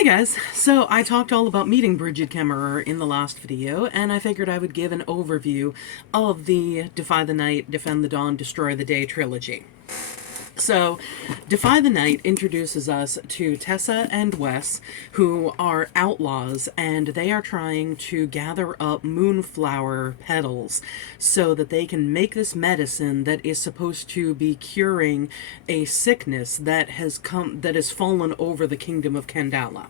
Hey guys, so I talked all about meeting Bridget Kemmerer in the last video, and I figured I would give an overview of the Defy the Night, Defend the Dawn, Destroy the Day trilogy. So, Defy the Night introduces us to Tessa and Wes, who are outlaws, and they are trying to gather up moonflower petals so that they can make this medicine that is supposed to be curing a sickness that has fallen over the kingdom of Kandala.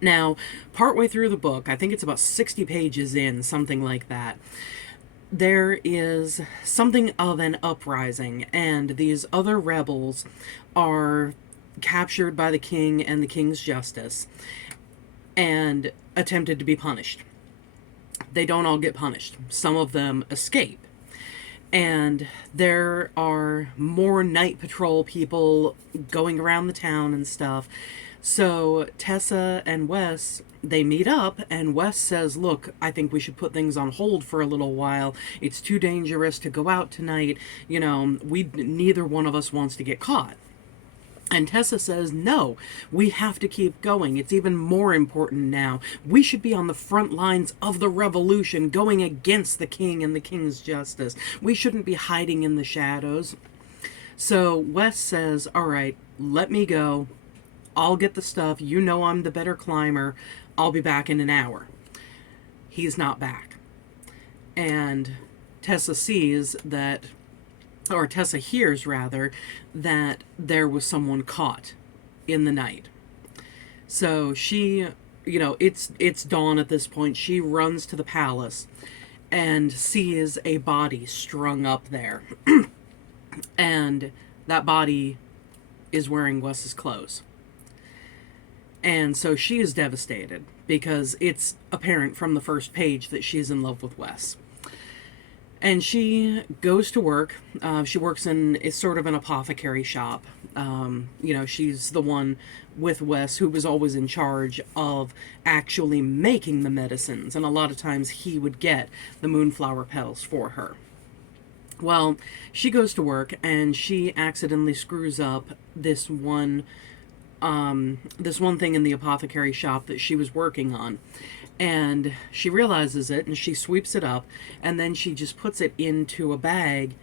Now, partway through the book, I think it's about 60 pages in, something like that, there is something of an uprising, and these other rebels are captured by the king and the king's justice and attempted to be punished. They don't all get punished. Some of them escape. And there are more night patrol people going around the town and stuff. So Tessa and Wes, they meet up, and Wes says, look, I think we should put things on hold for a little while. It's too dangerous to go out tonight. You know, neither one of us wants to get caught. And Tessa says, no, we have to keep going. It's even more important now. We should be on the front lines of the revolution, going against the king and the king's justice. We shouldn't be hiding in the shadows. So Wes says, all right, let me go. I'll get the stuff. You know I'm the better climber. I'll be back in an hour. He's not back. And Tessa sees that, or Tessa hears rather, that there was someone caught in the night. So she, it's dawn at this point. She runs to the palace and sees a body strung up there. And that body is wearing Wes's clothes. And so she is devastated because it's apparent from the first page that she's in love with Wes. And she goes to work. She works in it's sort of an apothecary shop. She's the one with Wes who was always in charge of actually making the medicines. And a lot of times he would get the moonflower petals for her. Well, she goes to work and she accidentally screws up this one thing in the apothecary shop that she was working on. And she realizes it and she sweeps it up, and then she just puts it into a bag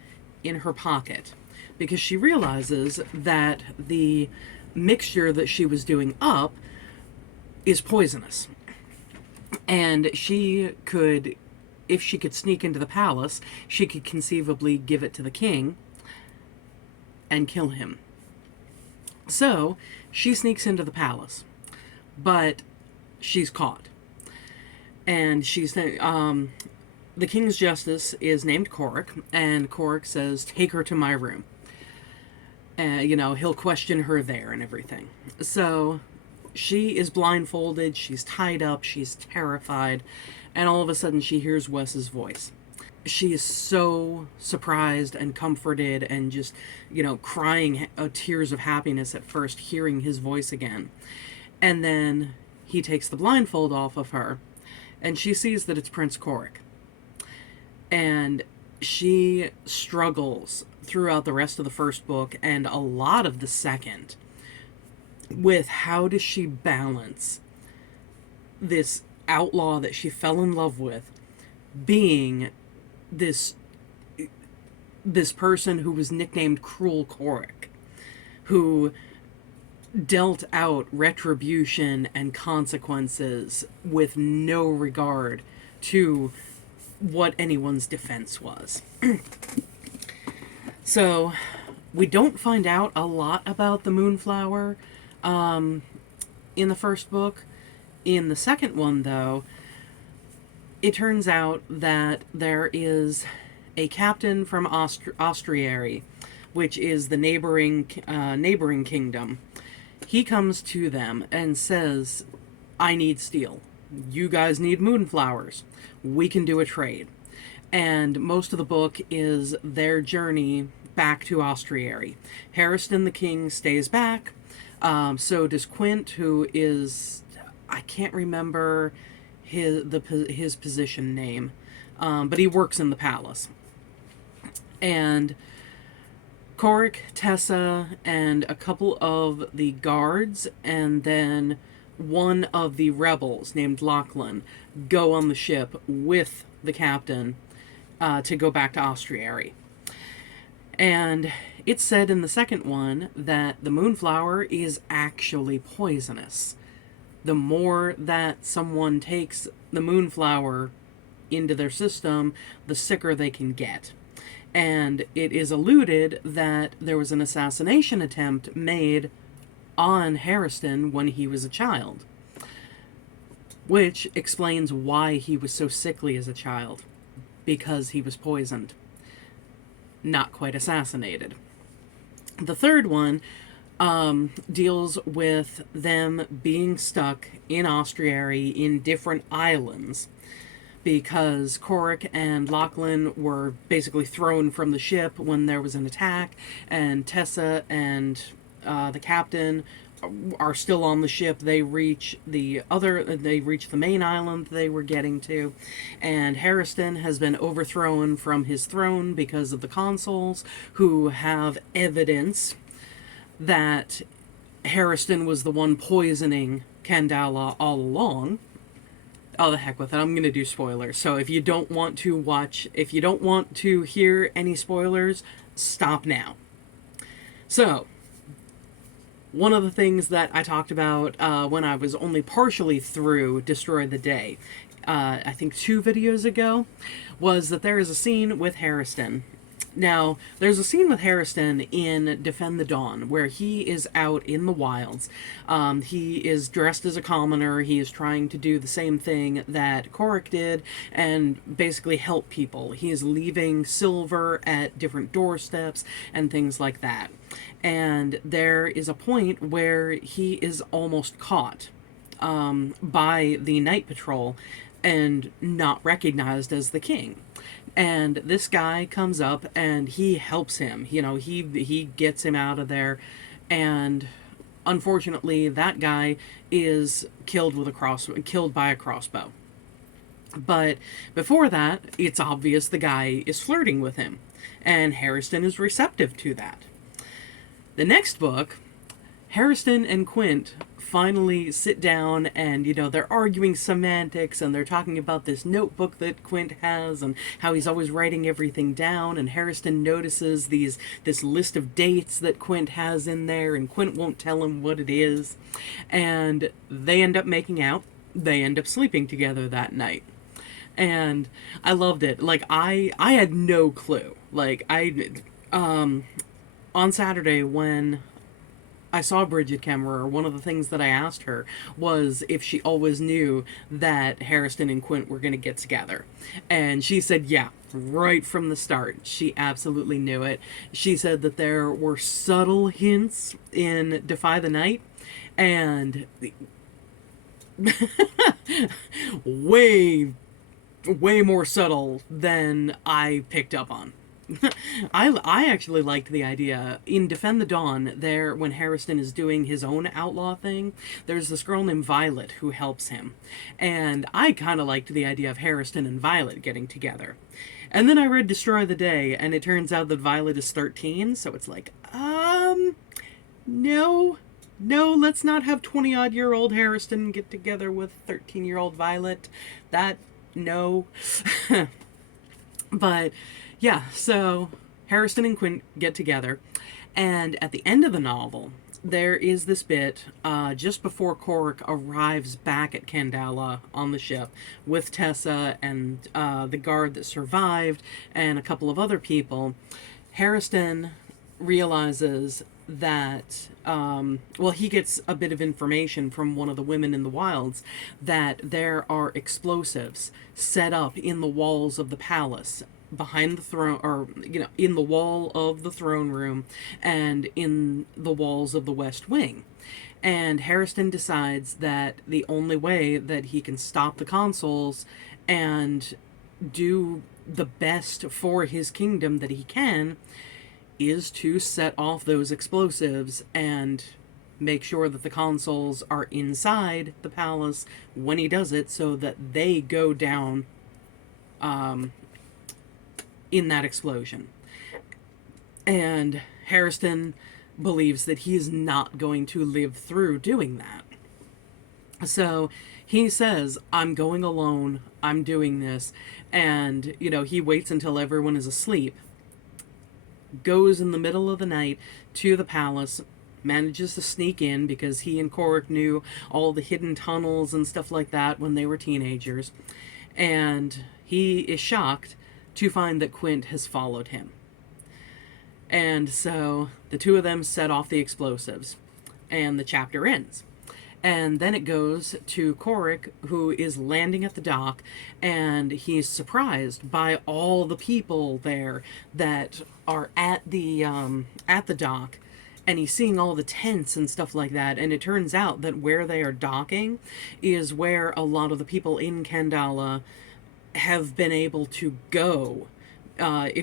in her pocket because she realizes that the mixture that she was doing up is poisonous. And if she could sneak into the palace, she could conceivably give it to the king and kill him. So she sneaks into the palace, but she's caught. And the king's justice is named Korik, and Korik says, take her to my room. He'll question her there and everything. So she is blindfolded, she's tied up, she's terrified, and all of a sudden she hears Wes's voice. She is so surprised and comforted and just, crying tears of happiness at first, hearing his voice again. And then he takes the blindfold off of her, and she sees that it's Prince Korik. And she struggles throughout the rest of the first book and a lot of the second with how does she balance this outlaw that she fell in love with being this person who was nicknamed Cruel Korik, who dealt out retribution and consequences with no regard to what anyone's defense was. So we don't find out a lot about the Moonflower in the first book. In the second one, though, it turns out that there is a captain from Austriary, which is the neighboring kingdom. He comes to them and says, I need steel. You guys need moonflowers. We can do a trade. And most of the book is their journey back to Austriary. Harriston the king stays back. So does Quint, who is, I can't remember his position name, but he works in the palace. And Korik, Tessa, and a couple of the guards, and then one of the rebels named Lachlan go on the ship with the captain to go back to Ostriary. And it's said in the second one that the moonflower is actually poisonous. The more that someone takes the moonflower into their system, the sicker they can get. And it is alluded that there was an assassination attempt made on Harriston when he was a child, which explains why he was so sickly as a child, because he was poisoned, not quite assassinated. The third one deals with them being stuck in Ostriary in different islands, because Corrick and Lachlan were basically thrown from the ship when there was an attack, and Tessa and the captain are still on the ship. They reach the main island they were getting to, and Harriston has been overthrown from his throne because of the consuls, who have evidence that Harriston was the one poisoning Candala all along. Oh, the heck with it. I'm going to do spoilers. So if you don't want to hear any spoilers, stop now. So, one of the things that I talked about when I was only partially through Destroy the Day, I think 2 videos ago, was that there is a scene with Harriston. Now, there's a scene with Harriston in Defend the Dawn where he is out in the wilds. He is dressed as a commoner. He is trying to do the same thing that Corrick did and basically help people. He is leaving silver at different doorsteps and things like that. And there is a point where he is almost caught by the night patrol and not recognized as the king. And this guy comes up and he helps him. You know, he gets him out of there. And unfortunately, that guy is killed by a crossbow. But before that, it's obvious the guy is flirting with him. And Harriston is receptive to that. The next book, Harriston and Quint finally sit down and, they're arguing semantics, and they're talking about this notebook that Quint has and how he's always writing everything down, and Harriston notices this list of dates that Quint has in there, and Quint won't tell him what it is, and they end up making out. They end up sleeping together that night. And I loved it. Like, I had no clue. Like, on Saturday when I saw Bridget Kemmerer, one of the things that I asked her was if she always knew that Harriston and Quint were going to get together. And she said, yeah, right from the start. She absolutely knew it. She said that there were subtle hints in Defy the Night, and way more subtle than I picked up on. I actually liked the idea. In Defend the Dawn, when Harriston is doing his own outlaw thing, there's this girl named Violet who helps him. And I kind of liked the idea of Harriston and Violet getting together. And then I read Destroy the Day, and it turns out that Violet is 13, so it's like, no, let's not have 20-odd-year-old Harriston get together with 13-year-old Violet. No. But yeah, so Harriston and Quint get together, and at the end of the novel, there is this bit just before Corrick arrives back at Candala on the ship with Tessa and the guard that survived and a couple of other people. Harriston realizes that, he gets a bit of information from one of the women in the wilds that there are explosives set up in the walls of the palace, behind the throne, or in the wall of the throne room and in the walls of the West Wing. And Harriston decides that the only way that he can stop the consuls and do the best for his kingdom that he can is to set off those explosives and make sure that the consuls are inside the palace when he does it, so that they go down in that explosion. And Harriston believes that he is not going to live through doing that. So he says, I'm going alone, I'm doing this. And, he waits until everyone is asleep, goes in the middle of the night to the palace, manages to sneak in because he and Korik knew all the hidden tunnels and stuff like that when they were teenagers. And he is shocked to find that Quint has followed him. And so the two of them set off the explosives, and the chapter ends. And then it goes to Korik, who is landing at the dock, and he's surprised by all the people there that are at the dock, and he's seeing all the tents and stuff like that. And it turns out that where they are docking is where a lot of the people in Kandala have been able to go,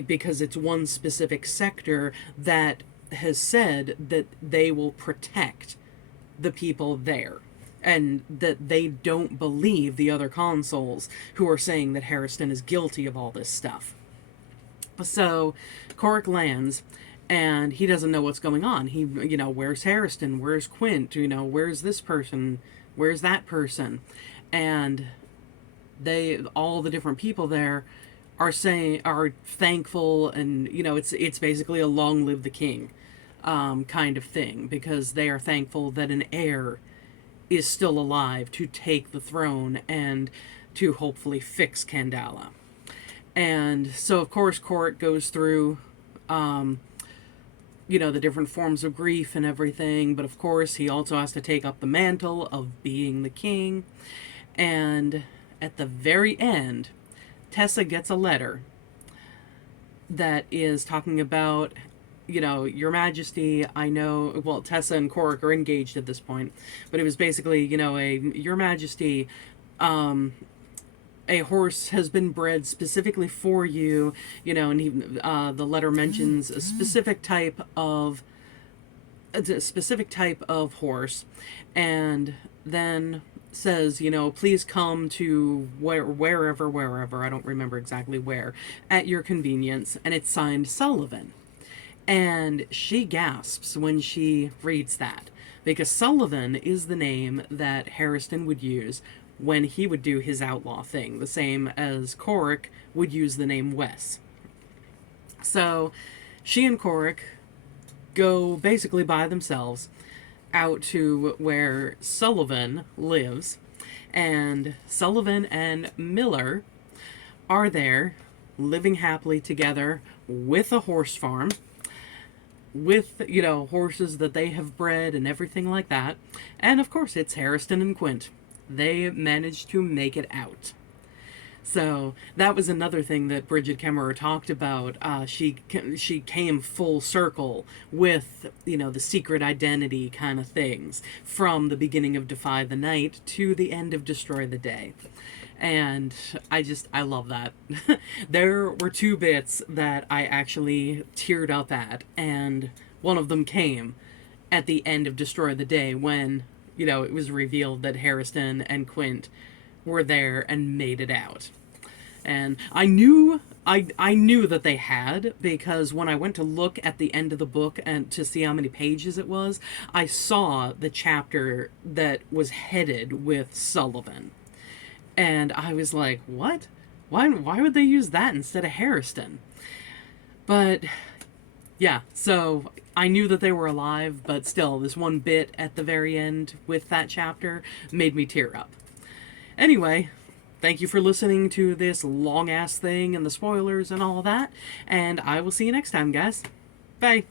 because it's one specific sector that has said that they will protect the people there, and that they don't believe the other consuls who are saying that Hairston is guilty of all this stuff. So Korik lands, and he doesn't know what's going on. He, where's Hairston? Where's Quint? Where's this person? Where's that person? And all the different people there are thankful, and it's basically a long live the king kind of thing, because they are thankful that an heir is still alive to take the throne and to hopefully fix Kandala. And so, of course, Korik goes through, the different forms of grief and everything, but of course he also has to take up the mantle of being the king. And at the very end, Tessa gets a letter that is talking about, Your Majesty, I know, well, Tessa and Korik are engaged at this point, but it was basically, Your Majesty, a horse has been bred specifically for you, and the letter mentions a specific type of horse, and then says, please come to wherever, I don't remember exactly where, at your convenience, and it's signed Sullivan. And she gasps when she reads that, because Sullivan is the name that Hairston would use when he would do his outlaw thing, the same as Korik would use the name Wes. So she and Korik go basically by themselves out to where Sullivan lives, and Sullivan and Miller are there living happily together with a horse farm, with, horses that they have bred and everything like that. And of course it's Hairston and Quint. They managed to make it out. So that was another thing that Bridget Kemmerer talked about. She came full circle with, the secret identity kind of things from the beginning of Defy the Night to the end of Destroy the Day. And I love that. There were two bits that I actually teared up at, and one of them came at the end of Destroy the Day when, it was revealed that Hairston and Quint were there and made it out. And I knew that they had, because when I went to look at the end of the book and to see how many pages it was, I saw the chapter that was headed with Sullivan. And I was like, what? Why would they use that instead of Hairston? But yeah, so I knew that they were alive, but still, this one bit at the very end with that chapter made me tear up. Anyway, thank you for listening to this long-ass thing and the spoilers and all that, and I will see you next time, guys. Bye.